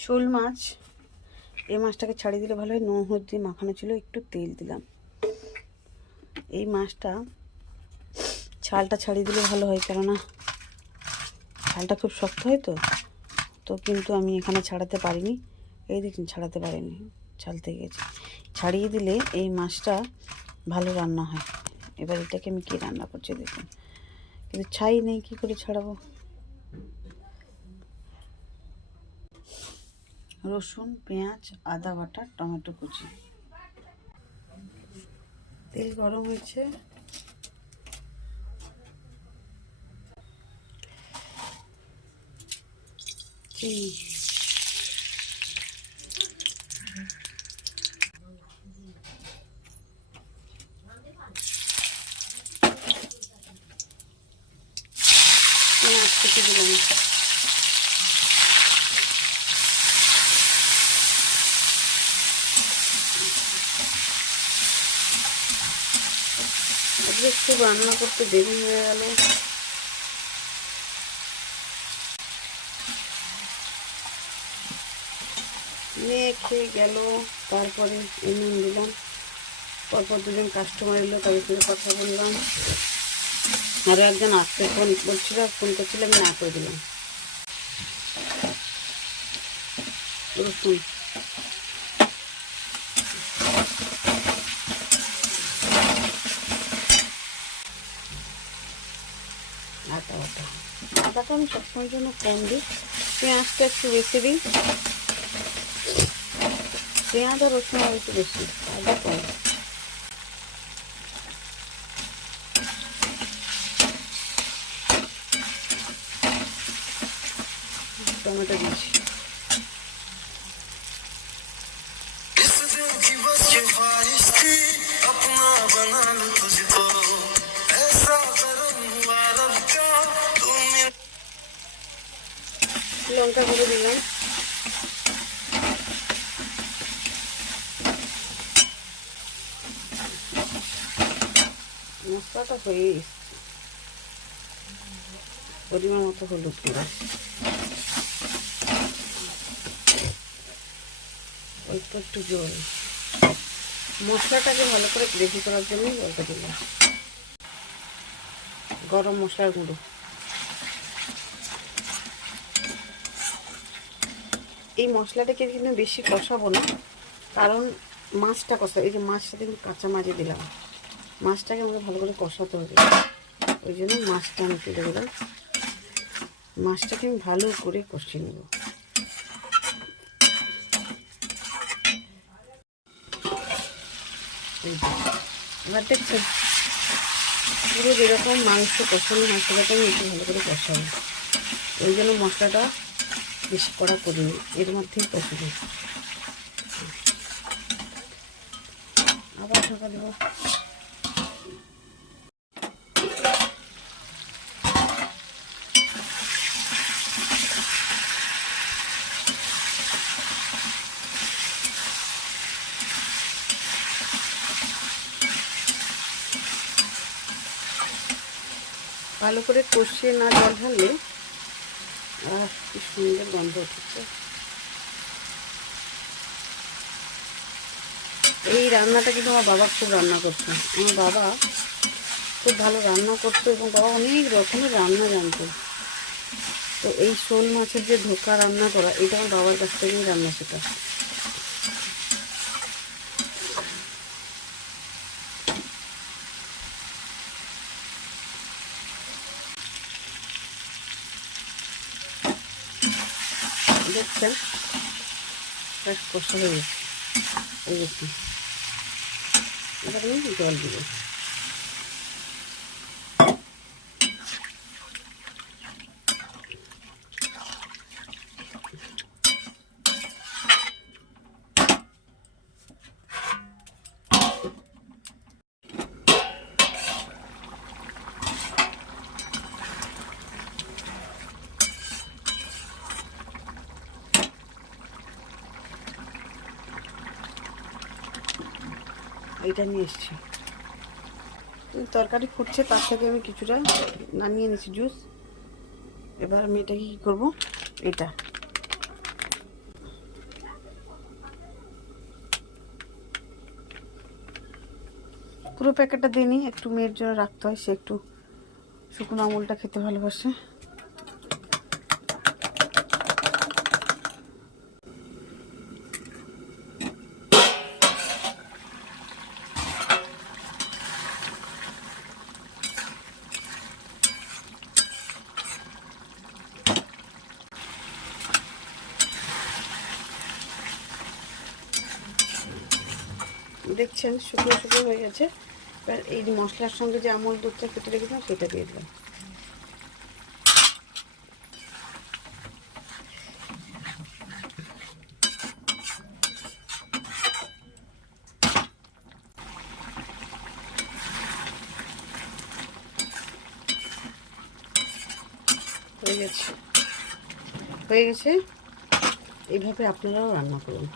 শোল মাছ। এই মাছটাকে ছাড়িয়ে দিলে ভালো হয়। নুন দিয়ে মাখানো ছিল, একটু তেল দিলাম। এই মাছটা ছালটা ছাড়িয়ে দিলে ভালো হয়, কেননা ছালটা খুব শক্ত হয় তো। তো কিন্তু আমি এখানে ছাড়াতে পারিনি। এই দেখুন, ছাড়াতে পারিনি। ছাল থেকে গেছে। ছাড়িয়ে দিলে এই মাছটা ভালো রান্না হয়। এবার এটাকে আমি কী রান্না করছি, দেখুন। কিন্তু ছাই নেই, কী করে ছাড়াবো? রসুন পেঁয়াজ আদা বাটা টমেটো কুচি। তেল গরম হয়েছে। পেঁয়াজ কুচি দিলাম। আজকে একটু রান্না করতে দেরি হয়ে গেল। মেয়ে খেয়ে গেল, তারপরে এমন দিলাম। পরপর দুজন কাস্টমার এলো, তাদের সঙ্গে কথা বললাম। আরও একজন আসতে ফোন করছিল ফোন করছিল, আমি না করে দিলাম। রসুন। আটাটা আমি সবসময়ের জন্য কম দিই পেঁয়াজটা একটু বেশি দিই পেঁয়াজ আর রসুন আর একটু বেশি আদা কম টমেটো দিয়েছি इस दिल की बस ये ख्वाहिश थी अपना बना लूं तुझको লঙ্কা গুঁড়ো দিলাম। মশলাটা হয়ে পরিমাণ মতো হলুদ গুঁড়ো। অল্প একটু জল। মশলাটাকে ভালো করে গ্রেভি করার জন্যই জলটা দিলাম। গরম মশলার গুঁড়ো। এই মশলাটাকে কিন্তু বেশি কষাবো না, কারণ মাছটা কষা, এই যে মাছটা কিন্তু কাঁচা মাঝে দিলাম। মাছটাকে আমাকে ভালো করে কষাতে হবে। ওই জন্য মাছটা আমি তুলে দিলাম। মাছটাকে আমি ভালো করে কষিয়ে নেব। এবার দেখছেন, পুরো যেরকম মাংস কষানো হয় সেরকম একটু ভালো করে কষাবো। ওই জন্য মশলাটা বেশি করা করিনি এর দিই আবার ঢোকা দেবো। ভালো করে কষিয়ে না জল ঢাললে কি সুন্দর গন্ধ উঠেছে এই রান্নাটা কিন্তু আমার বাবা খুব রান্না করতো। আমার বাবা খুব ভালো রান্না করতো এবং বাবা অনেক রকমের রান্না জানতো। তো এই শোল মাছের যে ধোকা রান্না করা, এটা আমার বাবার কাছ থেকেই রান্না শেখা। দেখছেন? বেশ কষ্ট হয়ে গেছে। এই আমি জল দিব। এটা নিয়ে এসছি। তরকারি ফুটছে, তার থেকে আমি কিছুটা নামিয়ে নিয়েছি জুস। এবার আমি এটাকে কী করব? এটা। পুরো প্যাকেটটা দিইনি একটু মেয়ের জন্য রাখতে হয়, সে একটু শুকনো আঙুলটা খেতে ভালোবাসে। দেখছেন শুকনো শুকনো হয়ে গেছে। এবার এই মশলার সঙ্গে যে আমুল দুধটা কেটে রেখেছিলাম, সেটা দিয়ে দিলাম। হয়ে গেছে। হয়ে গেছে। এইভাবে আপনারাও রান্না করুন।